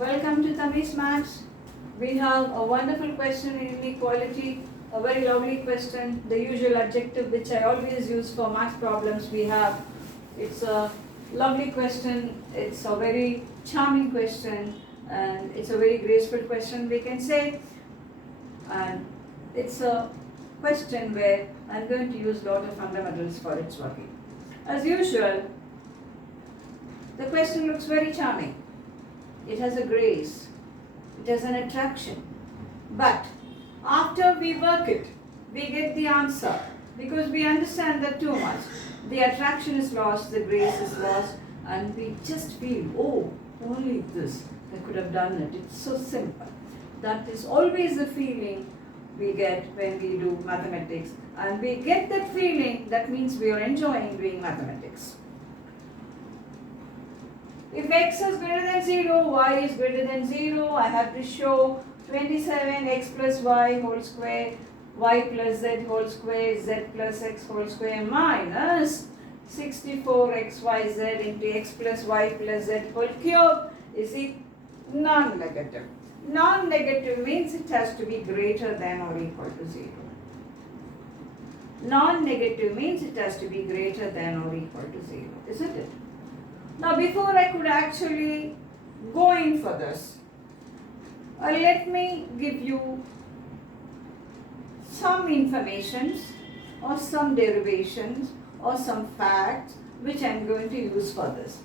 Welcome to Tami's Maths. We have a wonderful question in inequality, a very lovely question. The usual adjective which I always use for math problems we have. It's a lovely question, it's a very charming question, and it's a very graceful question we can say. And it's a question where I'm going to use a lot of fundamentals for its working. As usual, the question looks very charming. It has a grace, it has an attraction. But after we work it, we get the answer because we understand that too much. The attraction is lost, the grace is lost, and we just feel, oh, only this, I could have done it. It's so simple. That is always the feeling we get when we do mathematics. And we get that feeling, that means we are enjoying doing mathematics. If x is greater than 0, y is greater than 0, I have to show 27x plus y whole square, y plus z whole square, z plus x whole square minus 64xyz into x plus y plus z whole cube is non-negative. Non-negative means it has to be greater than or equal to 0. Non-negative means it has to be greater than or equal to 0, isn't it? Now, before I could actually go in for this, let me give you some informations or some derivations or some facts which I am going to use for this.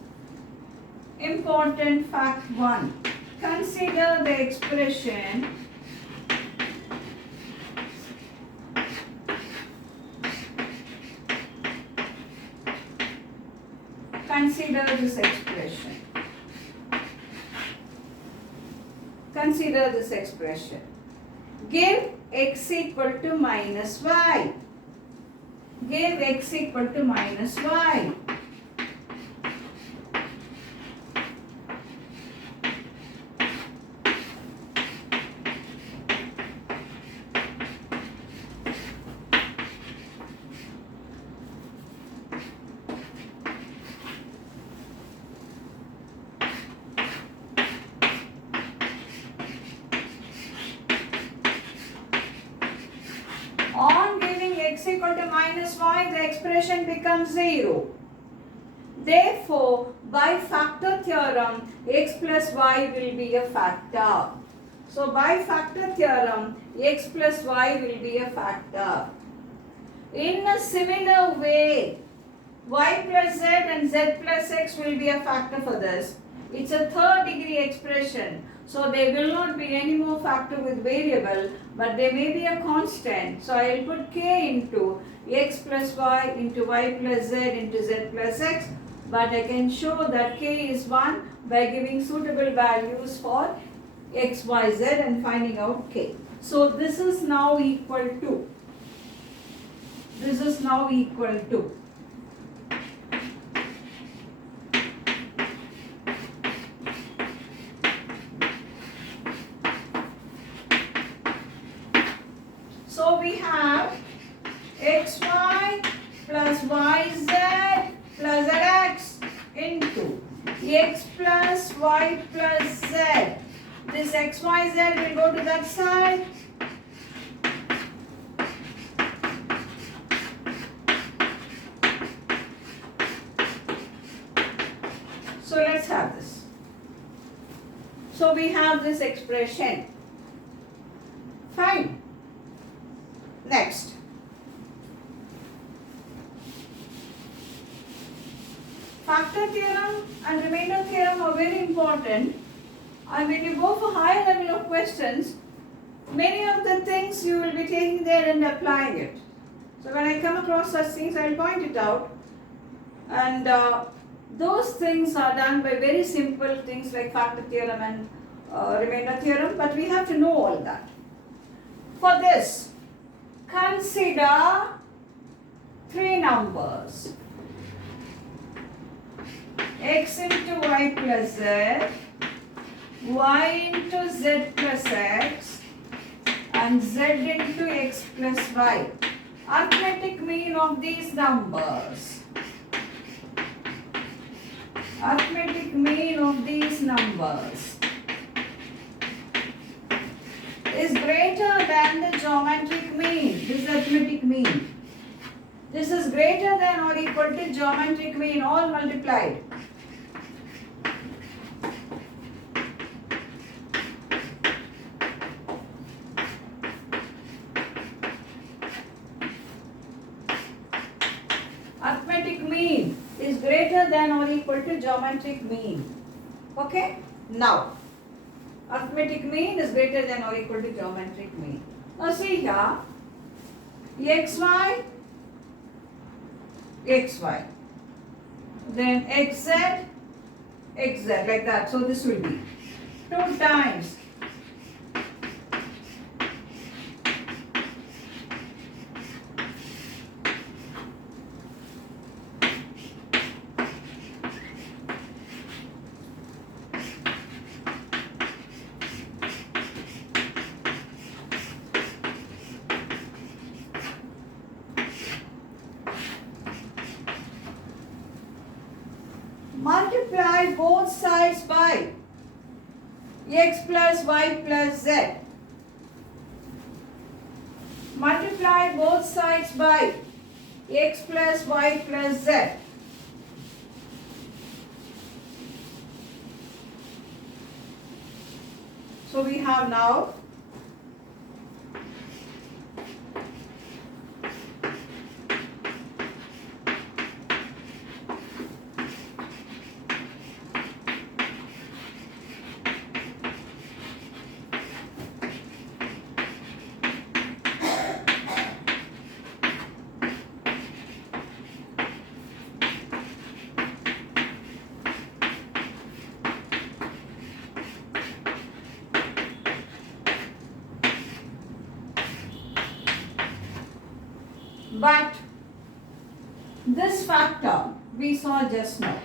Important fact 1. Consider the expression Consider this expression. Consider this expression. Give x equal to minus y. Give x equal to minus y. On giving x equal to minus y, the expression becomes 0. Therefore, by factor theorem, x plus y will be a factor. So, by factor theorem, x plus y will be a factor. In a similar way, y plus z and z plus x will be a factor for this. It's a third degree expression. So there will not be any more factor with variable, but there may be a constant. So I will put k into x plus y into y plus z into z plus x. But I can show that k is 1 by giving suitable values for x, y, z and finding out k. So this is now equal to. This is now equal to. So we have xy plus yz plus zx into x plus y plus z. This xyz will go to that side. So let's have this. So we have this expression. Fine. Next, factor theorem and remainder theorem are very important, and when you go for higher level of questions, many of the things you will be taking there and applying it. So when I come across such things, I will point it out, and those things are done by very simple things like factor theorem and remainder theorem, but we have to know all that. For this, consider 3 numbers, x into y plus z, y into z plus x, and z into x plus y. Arithmetic mean of these numbers. Arithmetic mean of these numbers. geometric mean. This is arithmetic mean. This is greater than or equal to geometric mean, all multiplied. Arithmetic mean is greater than or equal to geometric mean. Okay? Now, arithmetic mean is greater than or equal to geometric mean. Now see here, xy, xy, then xz, xz, like that. So this will be 2 times multiply both sides by x plus y plus z. Multiply both sides by x plus y plus z. So we have now but this factor we saw just now.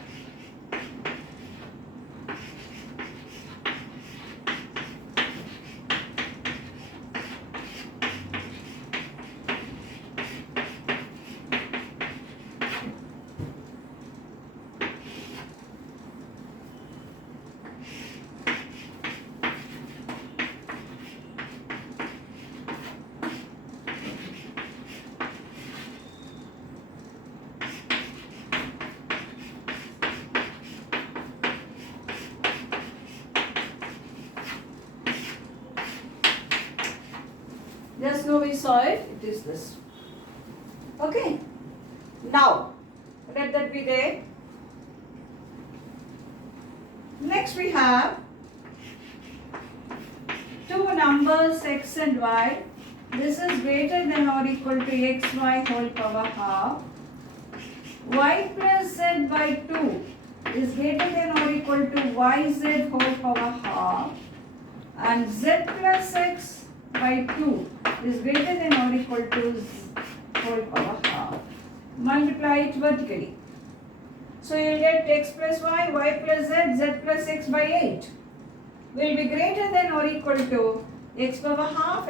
Just now we saw it, it is this. Okay. Now, let that be there. Next we have two numbers x and y. This is greater than or equal to xy whole power half. Y plus z by 2 is greater than or equal to yz whole power half. And z plus x by 2 is greater than or equal to whole power half. Multiply it vertically. So you will get x plus y, y plus z, z plus x by 8 will be greater than or equal to x power half,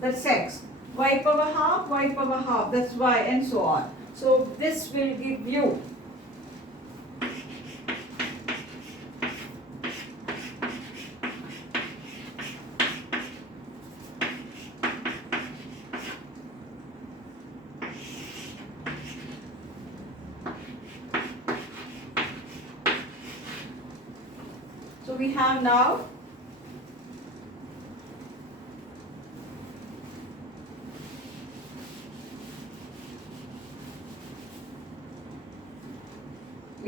that's x, y power half, that's y, and so on. So this will give you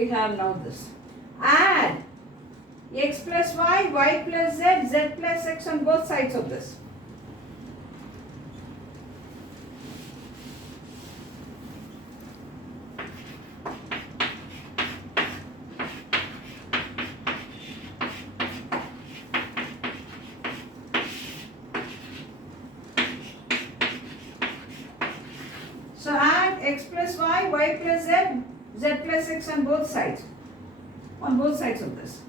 we have now this. Add x plus y, y plus z, z plus x on both sides of this. So add x plus y, y plus z, z plus x on both sides of this.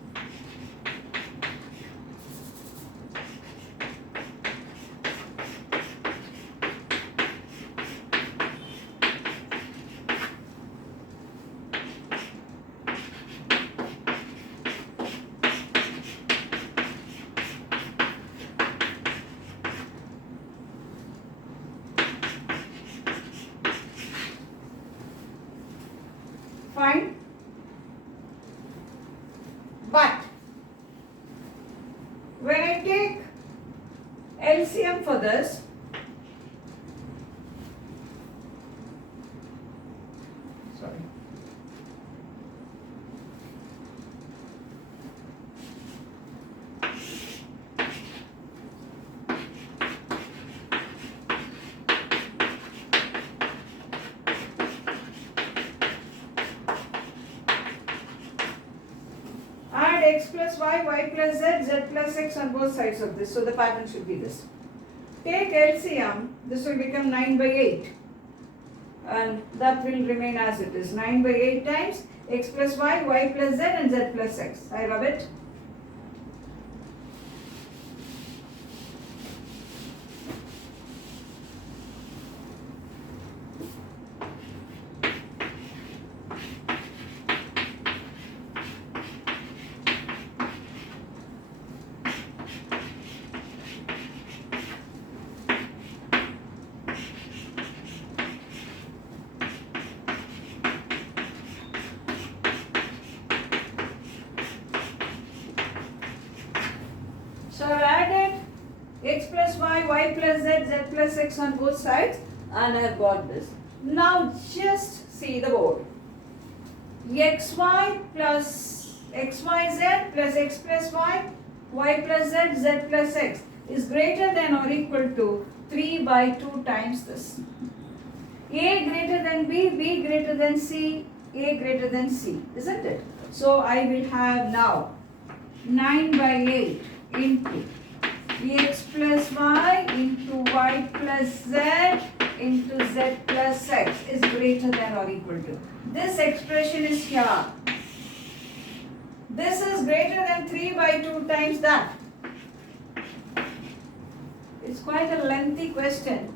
When I take LCM for this, sorry, add x plus y plus z plus x on both sides of this. So the pattern should be this. Take LCM, this will become 9 by 8. And that will remain as it is. 9 by 8 times x plus y plus z and z plus x. I rub it. So I added x plus y plus z plus x on both sides, and I have got this. Now just see the board. xy plus xyz plus x plus y plus z plus x is greater than or equal to 3 by 2 times this. A greater than b greater than c, a greater than c, isn't it? So I will have now 9 by 8 into x plus y into y plus z into z plus x is greater than or equal to. This expression is here. This is greater than 3 by 2 times that. It's quite a lengthy question.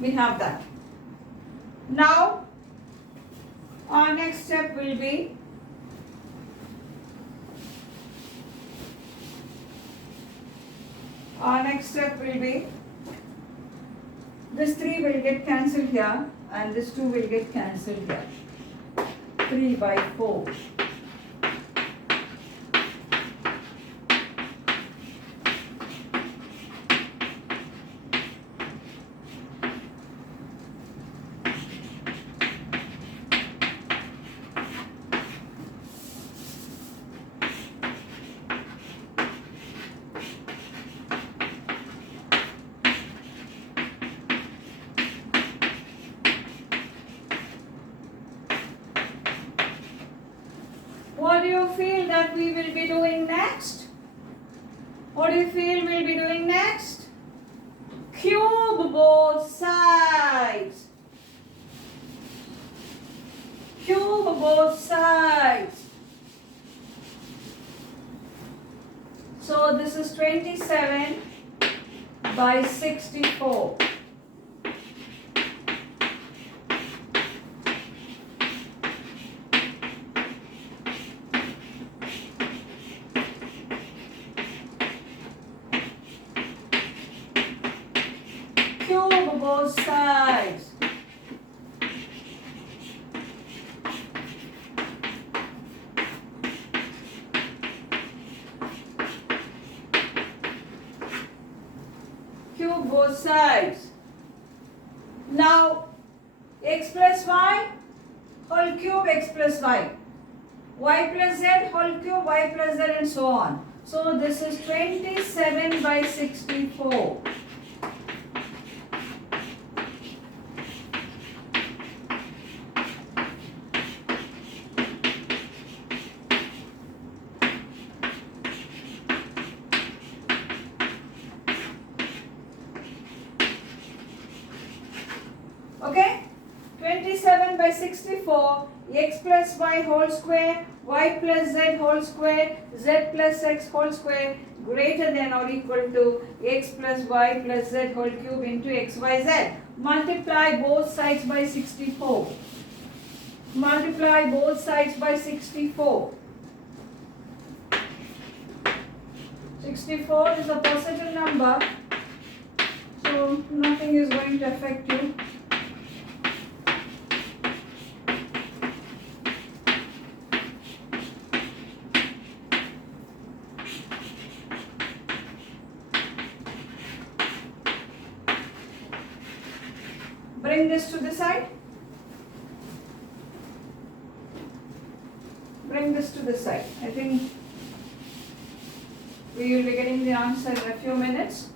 We have that. Now, our next step will be this 3 will get cancelled here and this 2 will get cancelled here. 3 by 4. What do you feel that we will be doing next? What do you feel we'll be doing next? Cube both sides. Cube both sides. So this is 27 by 64. Cube both sides. Cube both sides. Now x plus y whole cube x plus y plus z whole cube y plus z and so on. So this is 27 by 64. Okay, 27 by 64, x plus y whole square, y plus z whole square, z plus x whole square greater than or equal to x plus y plus z whole cube into x, y, z. Multiply both sides by 64. Multiply both sides by 64. 64 is a positive number, so nothing is going to affect you. Bring this to the side. Bring this to the side. I think we will be getting the answer in a few minutes.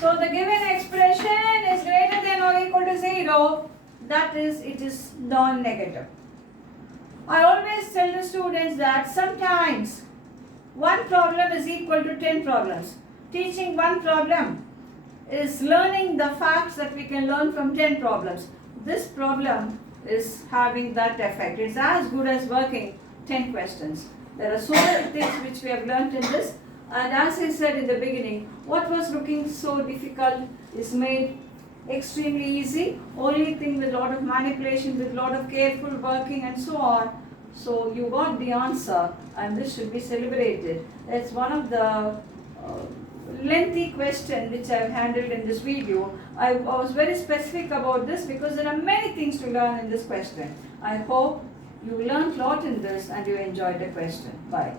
So the given expression is greater than or equal to 0, that is, it is non-negative. I always tell the students that sometimes one problem is equal to 10 problems. Teaching one problem is learning the facts that we can learn from 10 problems. This problem is having that effect. It's as good as working 10 questions. There are so many things which we have learnt in this. And as I said in the beginning, what was looking so difficult is made extremely easy. Only thing with a lot of manipulation, with a lot of careful working and so on. So you got the answer, and this should be celebrated. It's one of the lengthy question which I have handled in this video. I was very specific about this because there are many things to learn in this question. I hope you learned a lot in this and you enjoyed the question. Bye.